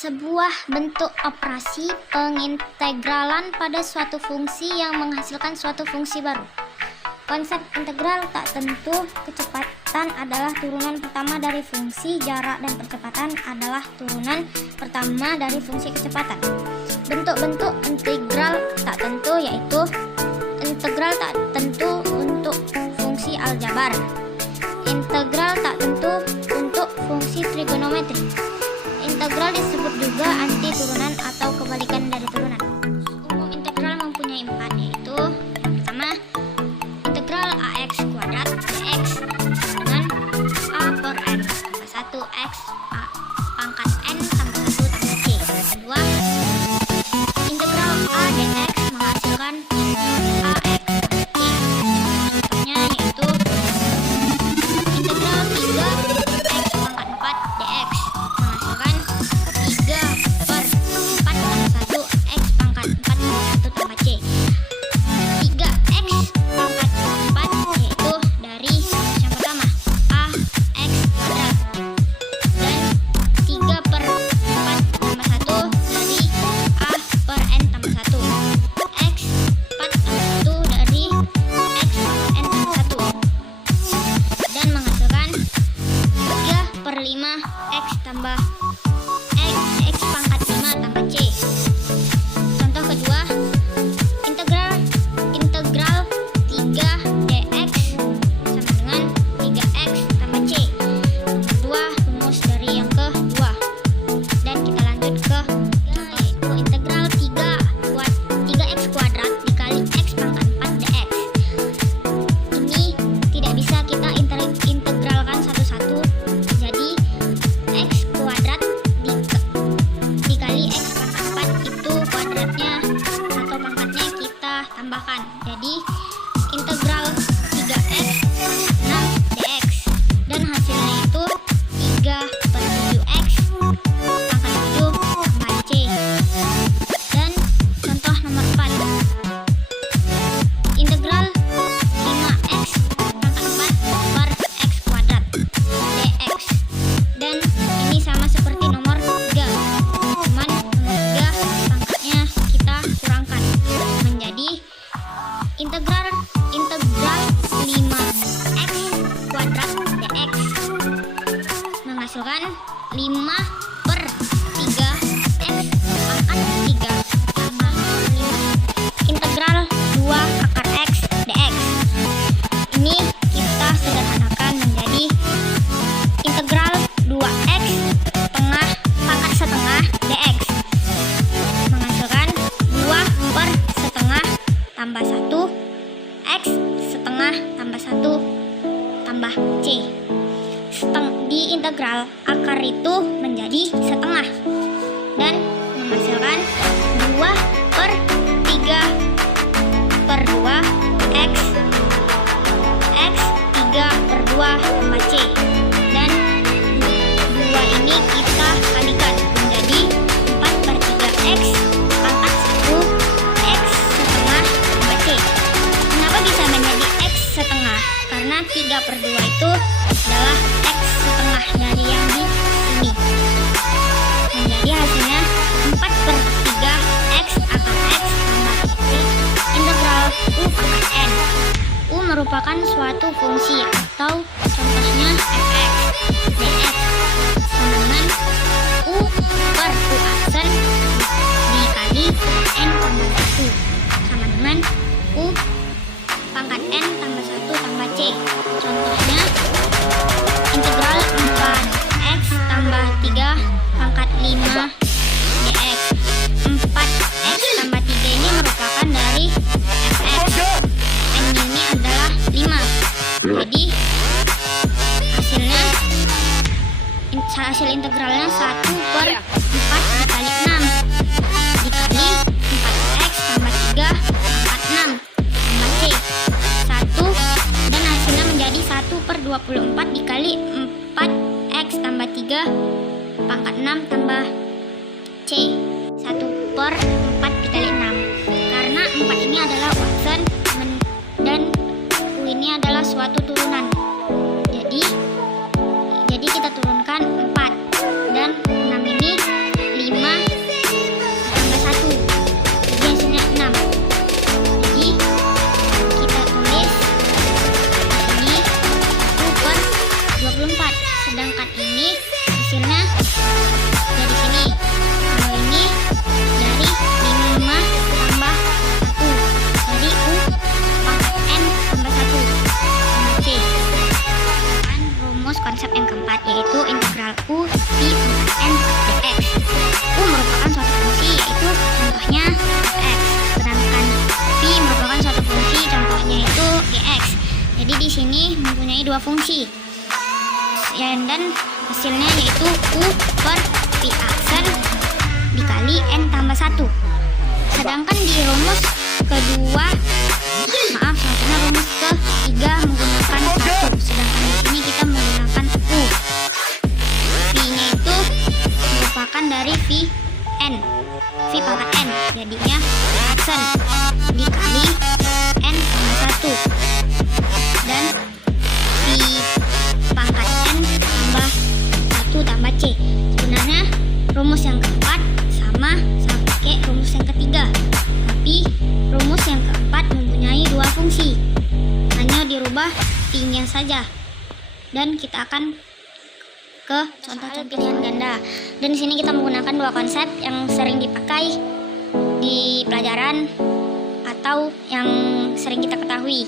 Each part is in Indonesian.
sebuah bentuk operasi pengintegralan pada suatu fungsi yang menghasilkan suatu fungsi baru. Konsep integral tak tentu kecepatan adalah turunan pertama dari fungsi, jarak dan percepatan adalah turunan pertama dari fungsi kecepatan. Bentuk-bentuk integral tak tentu yaitu integral tak tentu untuk fungsi aljabar, integral tak tentu untuk fungsi trigonometri. Integral disebut juga anti turunan atau kebalikan dari turunan. Umum integral mempunyai 4, yaitu yang pertama integral ax kuadrat dx dengan a per n tambah 1 x a pangkat n tambah 1 tambah c. Kedua, integral a dx menghasilkan ax per c. Contohnya yaitu integral 3 x pangkat 4 dx menghasilkan 3 per 4 tambah 1 x pangkat 4 tambah 1 tambah c. 3x pangkat 4 yaitu dari yang pertama a x kuadrat dan 3 per 4 tambah 1 dari a per n tambah 1 x 4 tambah 1 dari x per n tambah 1 dan menghasilkan 3 per 5 x tambah x pangkat 5 tambah c. Contoh kedua, integral 3 dx sama dengan 3x tambah c. Kedua, rumus dari yang kedua. Dan kita lanjut ke yaitu integral 3x kuadrat dikali x pangkat 4 dx. Ini tidak bisa kita integralkan satu-satu. Jadi x kuadrat dikali x pangkat 4 itu kuadratnya atau pangkatnya kita tambahkan. Jadi integral 3x 6 dx dan hasilnya itu 3 per 7x pangkat 7 tambah c. Dan contoh nomor 4, integral 5x pangkat 4 per x kuadrat dx. Dan ini sama seperti nomor 3, cuman nomor 3 pangkatnya kita kurangkan menjadi integral 5x kuadrat dx menghasilkan 5 per 3x pangkat 3 tambah 5 integral 2 akar x dx. Ini kita sederhanakan menjadi integral 2x pangkat setengah dx menghasilkan 2 per setengah tambah 1 x setengah tambah 1 tambah c. Di integral akar itu menjadi setengah dan menghasilkan 2 per 3 per 2 x 3 per 2 tambah c. Dan 2 ini kita kalikan menjadi 4 per 3x pangkat 1 x setengah tambah c. Kenapa bisa menjadi x setengah? Karena 3 per 2 itu adalah x setengah dari yang di sini. Menjadi hasilnya 4 per 3 x akar x tambah c integral u pangkat n. U merupakan suatu fungsi atau contohnya fx dx sama dengan u per u aksen dikali n tambah 1 sama dengan u pangkat n tambah 1 tambah c. Contohnya integral 4x tambah 3 pangkat 5 dx. 4x tambah 3 ini merupakan dari fx. N ini adalah 5. Jadi hasil integralnya 1 per 4 dikali 6 dikali 4x tambah 3 pangkat 6 tambah c 1 dan hasilnya menjadi 1 per 24 dikali 4x tambah 3 pangkat 6 tambah c 1 per 4 dikali 6. Karena 4 ini adalah aksen dan u ini adalah suatu turunan. Jadi kita turunkan 4 dan 6 ini 5 dua fungsi. Dan hasilnya yaitu U per V aksen dikali N tambah 1. Sedangkan di rumus kedua, maksudnya rumus ketiga menggunakan 1. Sedangkan di sini kita menggunakan U. V-nya itu merupakan dari V pangkat N. Jadinya V aksen dikali N tambah 1. Dan V pangkat N tambah 1 tambah C. Sebenarnya rumus yang keempat sama pakai rumus yang ketiga, tapi rumus yang keempat mempunyai dua fungsi, hanya dirubah V-nya saja. Dan kita akan ke contoh pilihan ganda. Dan di sini kita menggunakan dua konsep yang sering dipakai di pelajaran atau yang sering kita ketahui.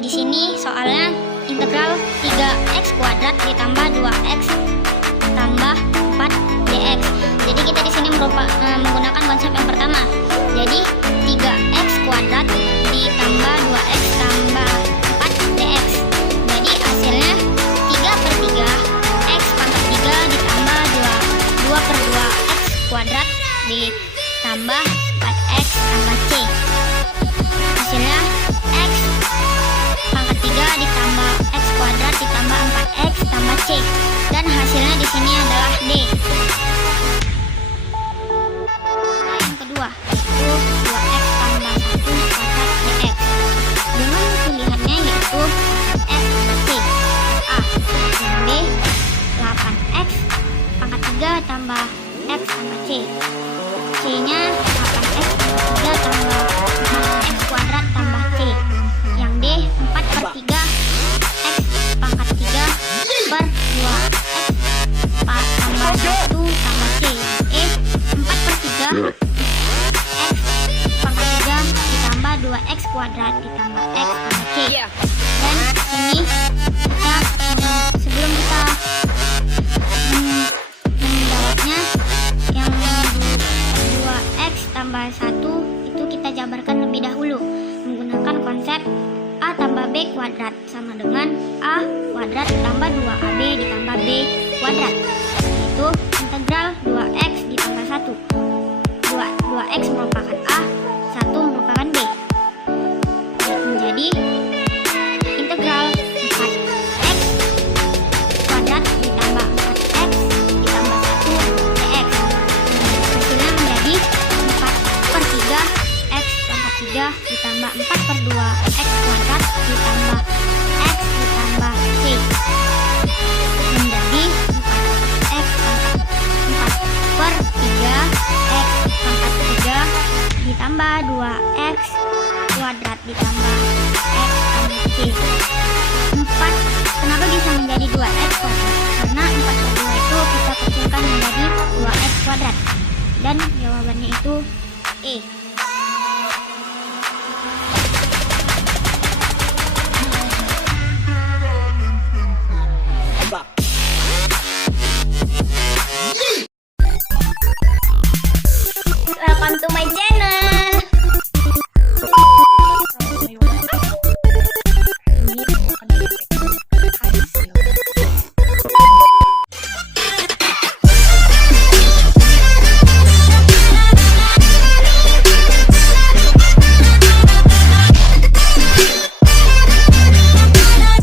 Di sini soalnya integral 3x kuadrat ditambah 2x tambah 4dx. Jadi kita di sini menggunakan konsep yang pertama. Jadi 3x kuadrat ditambah 2x tambah 4dx. Jadi hasilnya 3 per 3 x pangkat 3 ditambah 2 per 2x kuadrat ditambah 4x tambah c. Hasilnya x pangkat 3 ditambah x kuadrat ditambah 4x tambah c. Dan hasilnya di sini adalah d. Yang kedua yaitu 2x tambah 1 kuadrat dx. Dengan pilihannya yaitu x tambah c. A. Yang b 8x pangkat 3 tambah x tambah c. C nya 8x pangkat 3 tambah 4x kuadrat tambah c. Yang d 4 per 3 x pangkat 3 per 2x tambah 1 tambah c. E 4 per 3 x pangkat 3 ditambah 2x kuadrat ditambah x tambah c. Dan sini kita sebelum kita menjawabnya, yang 2x tambah 1 itu kita jabarkan lebih dahulu menggunakan konsep A tambah B kuadrat sama dengan A kuadrat ditambah 2AB ditambah B kuadrat, yaitu integral 2x ditambah 1. 2x merupakan A, 1 merupakan B. Menjadi integral 4x kuadrat ditambah 4x ditambah 1 dx. Hasilnya menjadi 4 per 3 x pangkat 3 ditambah 4 per 2 x kuadrat ditambah x ditambah c. Menjadi 4x pangkat 4 per 3 x pangkat 3 ditambah 2x kuadrat ditambah x tambah c. 4 kenapa bisa menjadi 2x kuadrat? Karena 4 per 2 itu kita kecilkan menjadi 2x kuadrat. Dan jawabannya itu E. Welcome to my channel.